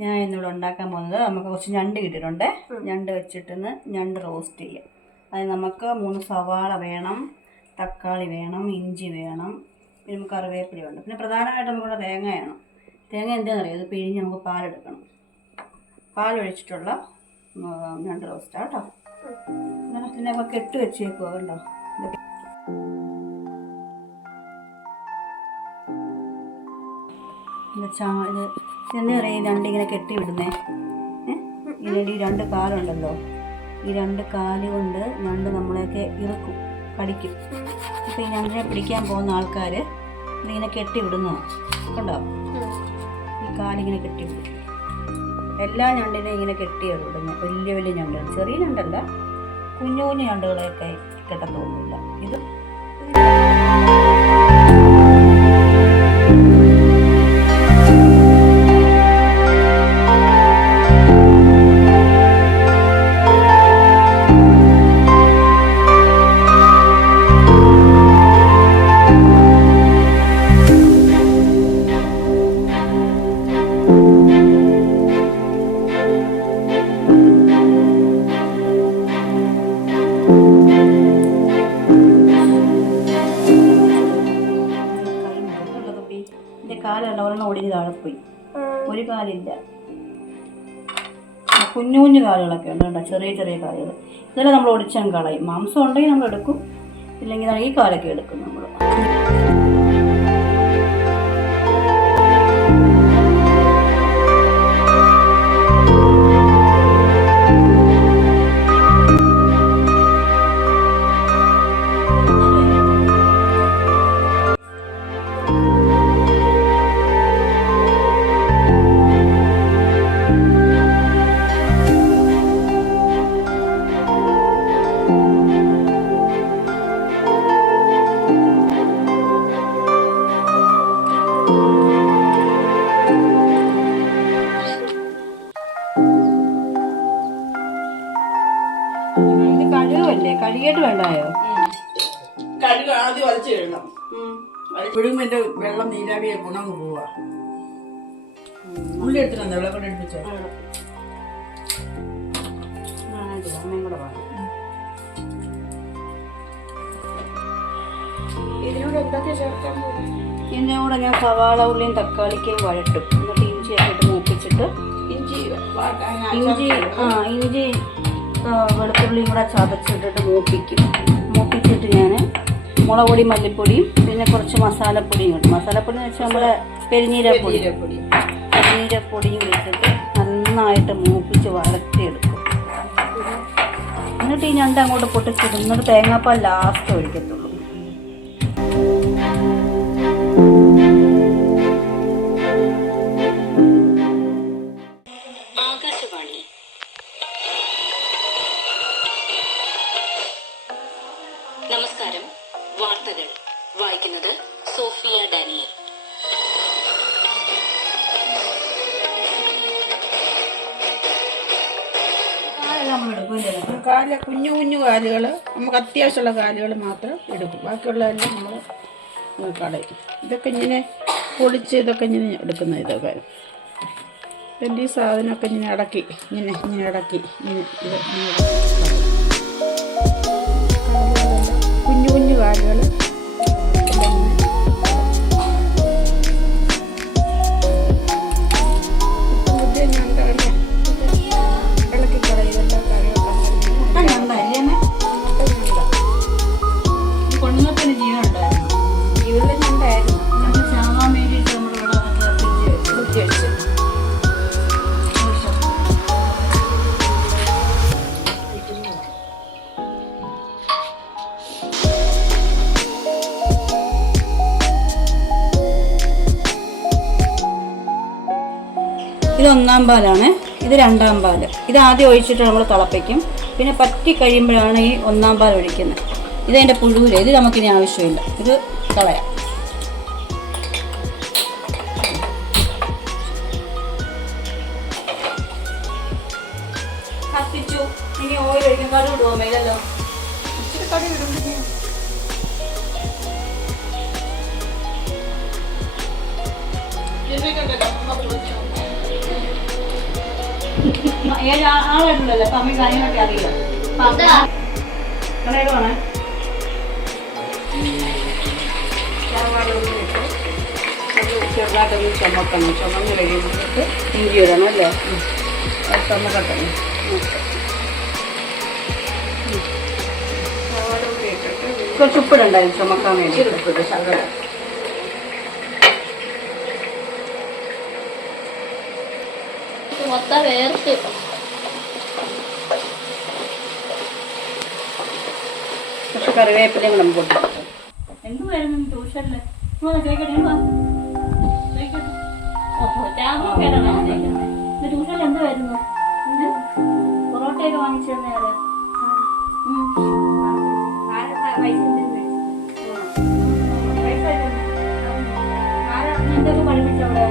ഞാൻ ഇന്നിവിടെ ഉണ്ടാക്കാൻ പോകുന്നത് നമുക്ക് കുറച്ച് ഞണ്ട് കിട്ടിയിട്ടുണ്ട്. ഞണ്ട് വെച്ചിട്ട് ഞണ്ട് റോസ്റ്റ് ചെയ്യാം. അത് നമുക്ക് 3 സവാള വേണം, തക്കാളി വേണം, ഇഞ്ചി വേണം, പിന്നെ കറിവേപ്പില വേണം. പിന്നെ പ്രധാനമായിട്ട് നമുക്കുള്ള തേങ്ങയാണ്. തേങ്ങ എന്താണെന്നറിയാം, ഇത് പിഴിഞ്ഞ് നമുക്ക് പാലെടുക്കണം. പാലൊഴിച്ചിട്ടുള്ള ഞണ്ട് റോസ്റ്റാണ് കേട്ടോ. പിന്നെ നമുക്ക് കെട്ട് വെച്ചേക്കുക കണ്ടോ. ഇത് എന്താ പറയുക, ഞണ്ടിങ്ങനെ കെട്ടി വിടുന്നേ. ഇതിൻ്റെ ഈ 2 കാലുണ്ടല്ലോ, ഈ 2 കാല് കൊണ്ട് ഞണ്ട് നമ്മളെയൊക്കെ ഇറുക്കും, കടിക്കും. അപ്പോൾ ഈ ഞണ്ടിനെ പിടിക്കാൻ പോകുന്ന ആൾക്കാർ ഇതിങ്ങനെ കെട്ടി വിടുന്നതാണ് കണ്ടോ. ഈ കാലിങ്ങനെ കെട്ടി വിടും. എല്ലാ ഞണ്ടിനെയും ഇങ്ങനെ കെട്ടിയാണ് വിടുന്നത്. വലിയ വലിയ ഞണ്ടുകൾ, ചെറിയ ഞണ്ടല്ല, കുഞ്ഞു കുഞ്ഞു ഞണ്ടുകളെയൊക്കെ കെട്ടത്തൊന്നുമില്ല. ഇത് കാലുണ്ട്, ഒരെണ്ണം ഒടിഞ്ഞ് താഴെ പോയി. ഒരു കാലില്ല, കുഞ്ഞു കുഞ്ഞു കാലുകളൊക്കെ ഉണ്ട് കേട്ടോ, ചെറിയ ചെറിയ കാലുകൾ. ഇതെല്ലാം നമ്മൾ ഒടിച്ചങ്ങ് കളയും. മാംസം ഉണ്ടെങ്കിൽ നമ്മൾ എടുക്കും, ഇല്ലെങ്കിൽ ഈ കാലൊക്കെ എടുക്കും നമ്മൾ. കഴുകല്ലേ, കഴുകിയിട്ട് വേണ്ടായോ? കഴുകി ആദ്യം വലിച്ചു കഴിയണം. ഇപ്പോഴും എന്റെ വെള്ളം നീരാവിയെ ഗുണം പോവാ. ഉള്ളി എടുത്തിട്ടുണ്ട്, വെള്ളം കൊണ്ട് എടുപ്പിച്ച ഇതിനോട് എന്തൊക്കെ ചേർക്കാൻ പോകും? ഇതിനോട് ഞാൻ സവാള, ഉള്ളിയും തക്കാളിക്കും വഴട്ടും. എന്നിട്ട് ഇഞ്ചിയൊക്കെ ഇട്ട് മൂപ്പിച്ചിട്ട് ഇഞ്ചി വെളുത്തുള്ളിയും കൂടെ ചതച്ചിട്ടിട്ട് മൂപ്പിച്ചിട്ട് ഞാൻ മുളക് പൊടി, മല്ലിപ്പൊടിയും പിന്നെ കുറച്ച് മസാലപ്പൊടിയും ഇടും. മസാലപ്പൊടി എന്ന് വെച്ചാൽ നമ്മുടെ പെരിഞ്ഞീരപ്പൊടിയും വെച്ചിട്ട് നന്നായിട്ട് മൂപ്പിച്ച് വരട്ടിയെടുക്കും. എന്നിട്ട് ഈ ഞണ്ട് അങ്ങോട്ട് പൊട്ടിച്ചിടും. എന്നിട്ട് തേങ്ങാപ്പാൽ ലാസ്റ്റ് ഒഴിക്കത്തുള്ളൂ. നമസ്കാരം. വാർത്തകൾ വായിക്കുന്നത് സോഫിയ ഡാനിയൽ. കുഞ്ഞു കുഞ്ഞു കാലുകൾ, നമുക്ക് അത്യാവശ്യമുള്ള കാലുകൾ മാത്രം എടുക്കും. ബാക്കിയുള്ളതെല്ലാം നമ്മൾ കളയും. ഇതൊക്കെ ഇങ്ങനെ പൊളിച്ച് ഇതൊക്കെ ഇങ്ങനെ എടുക്കുന്ന ഇതൊക്കെ. എൻ്റെ ഈ സാധനമൊക്കെ ഇങ്ങനെ ഇടക്കി ഇങ്ങനെ ഇടക്കി കുഞ്ഞു കുഞ്ഞു കാലുകൾ ഇത് 1-ാം പാലാണ്, ഇത് 2-ാം പാല്. ഇത് ആദ്യം ഒഴിച്ചിട്ട് നമ്മൾ തിളപ്പിക്കും. പിന്നെ പറ്റി കഴിയുമ്പോഴാണ് ഈ 1-ാം പാൽ ഒഴിക്കുന്നത്. ഇതെൻ്റെ പുഴുവില്ല, ഇത് നമുക്കിനി ആവശ്യമില്ല, ഇത് കളയാം. കത്തിച്ചു. ഇനി ഓയിൽ ഒഴിക്കും. കടുക് ഇടുമോ? മേലല്ലോ, ഇച്ചിരി കടുക് ഇടും. ഏഴ് ആളായിട്ടുള്ളല്ലോ അപ്പൊ അമ്മ കാര്യങ്ങളൊക്കെ അറിയാം. കടയിടുവാണ് ചെറുതായിട്ടൊന്ന് ചുമക്കണം. ചുമന്ന് കഴിയുമ്പോഴേക്ക് ഇഞ്ചി ഇടണം അല്ലേ? ചുമക്കട്ടെ. കുറച്ച് ഉപ്പിടുണ്ടായിരുന്നു ചുമക്കാൻ വേണ്ടി. ഉപ്പിട്ട് ശകലം മൊത്തം വേർത്ത് കുറച്ച് കറിവേപ്പിലയും കൂടെ നമുക്ക് കൊടുക്കാം. എന്തുവായിരുന്നു ട്യൂഷനില് ട്യൂഷനിൽ എന്തുവായിരുന്നു? പൊറോട്ടയൊക്കെ വാങ്ങിച്ചു തന്നേരെ എന്തൊക്കെ പഠിപ്പിച്ചവിടെ?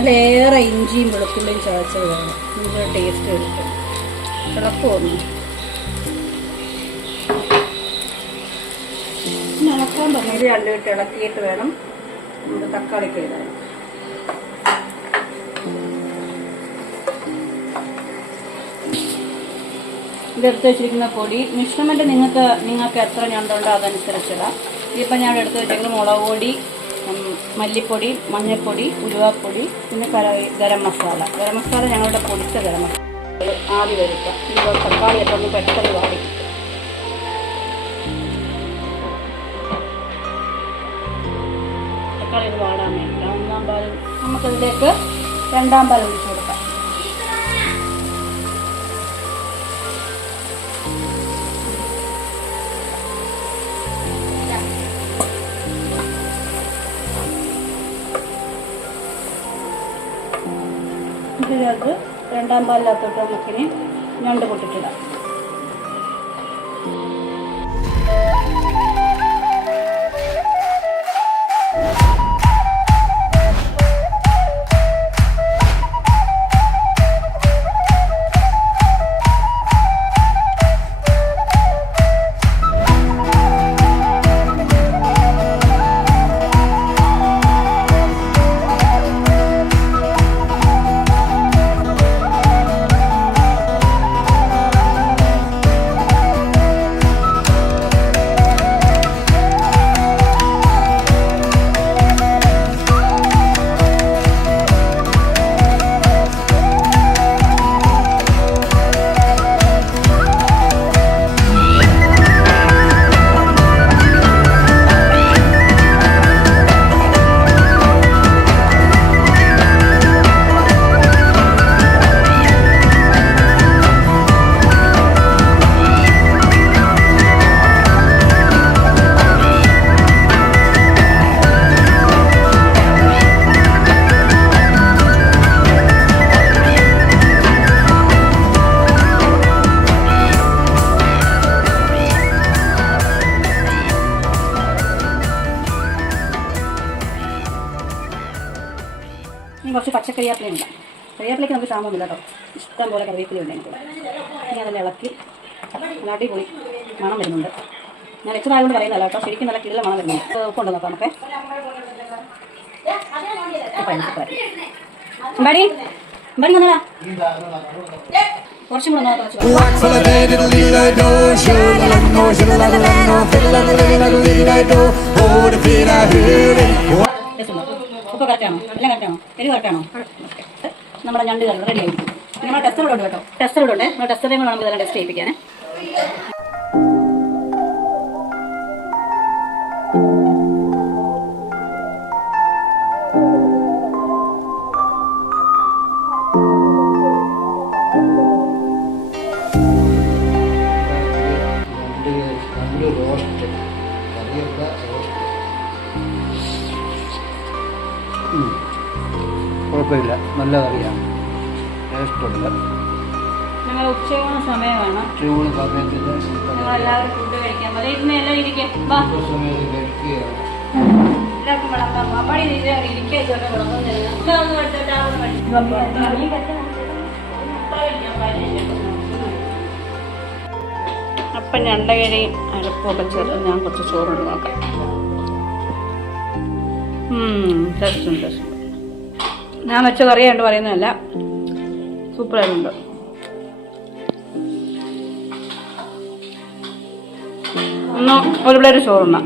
അതിലേറെ ഇഞ്ചിയും വെളുത്തുള്ളിയും ചതച്ചത് വേണം. നമുക്ക് ടേസ്റ്റ് കിട്ടും. ഇളക്കുമൊന്നു ഇളക്കാൻ പറഞ്ഞത് രണ്ടിട്ട് ഇളക്കിയിട്ട് വേണം നമുക്ക് തക്കാളിക്ക് ഇടാൻ. ഇതെടുത്ത് വെച്ചിരിക്കുന്ന പൊടി മിശ്രമൻ്റെ നിങ്ങൾക്ക് എത്ര ഞണ്ടുണ്ടോ അതനുസരിച്ചിടാം. ഇതിപ്പോൾ ഞാൻ എടുത്ത് വെച്ചിരിക്കുന്നത് മുളക് പൊടി, മല്ലിപ്പൊടി, മഞ്ഞൾപ്പൊടി, ഉലുവാപ്പൊടി, പിന്നെ ഗരം മസാല. ഗരം മസാല ഞങ്ങളുടെ പൊടിച്ച ഗരം മസാല ആദ്യം വരുത്താം. ഇപ്പോൾ തക്കാളിയൊക്കെ ഒന്ന് പെട്ടെന്ന് വാടി. തക്കാളി ഒന്ന് വാടാൻ വേണ്ടി ഒന്നാം പാൽ നമുക്കതിലേക്ക് രണ്ടാം പാൽ ഒഴിച്ചു കൊടുക്കാം. ഇതിനകത്ത് രണ്ടാം പാലിനകത്തോട്ട് നമുക്കിനി ഞണ്ട് പൊട്ടിച്ചിടാം. കുറച്ച് പച്ചക്കറിവേപ്പിലയുണ്ട്. കറിവേപ്പിലേക്ക് നമുക്ക് ക്ഷാമമൊന്നുമില്ല കേട്ടോ. ഇഷ്ടം പോലെ കറിവേപ്പില ഉണ്ട് എനിക്ക്. ഇനി അതെല്ലാം ഇളക്കി അടിപൊളി മണം വരുന്നുണ്ട്. ഞാൻ എക്സ്ട്രായതുകൊണ്ട് പറയുന്നതല്ല കേട്ടോ, ശരിക്കും നല്ല കിടില മണം വരുന്നുണ്ട്. ഉപ്പുണ്ടോ നോക്കാം നമുക്ക്. അമ്പാടി അമ്പാടി വന്നടാ, കുറച്ചും കൂടെ ഉപ്പ് കറക്റ്റാണോ? എല്ലാം കറക്റ്റാണോ? എരിവ് കറക്റ്റാണോ? നമ്മുടെ ഞണ്ട് കറി റെഡി ആയിരിക്കും. നമ്മുടെ ടെസ്റ്ററോട് ഉണ്ട് കേട്ടോ. ടെസ്റ്ററോട് ഉണ്ട്. നമ്മുടെ ടെസ്റ്ററേയും കൂടെ നമുക്ക് ഇതെല്ലാം ടെസ്റ്റ് ചെയ്യിപ്പിക്കാനേ. കുഴപ്പമില്ല, നല്ല കറിയാണ്. ടേസ്റ്റുണ്ട്. ഞങ്ങൾ ഉച്ചയൂണ സമയമാണ്. ചൂട് സമയത്തിൽ ഞങ്ങളെല്ലാവരും ഫുഡ് കഴിക്കാൻ മതി. ഇന്ന് എല്ലാം ഇരിക്കും. വാ, സമയത്ത് കഴിക്കുകയാണ്. എല്ലാവർക്കും വിളമ്പാം. അമ്പാടി ഇരിക്കുക അപ്പം ഞണ്ടകരയും അരപ്പൊക്കെ ചേർത്ത് ഞാൻ കുറച്ച് ചോറുണ്ട് നോക്കാം. ടേസ്റ്റുണ്ട്. ഞാൻ വെച്ച കറിയായിട്ട് പറയുന്നതല്ല, സൂപ്പറായിട്ടുണ്ട്. ഒരു പ്ലേറ്റ് ചോറുണ്ട.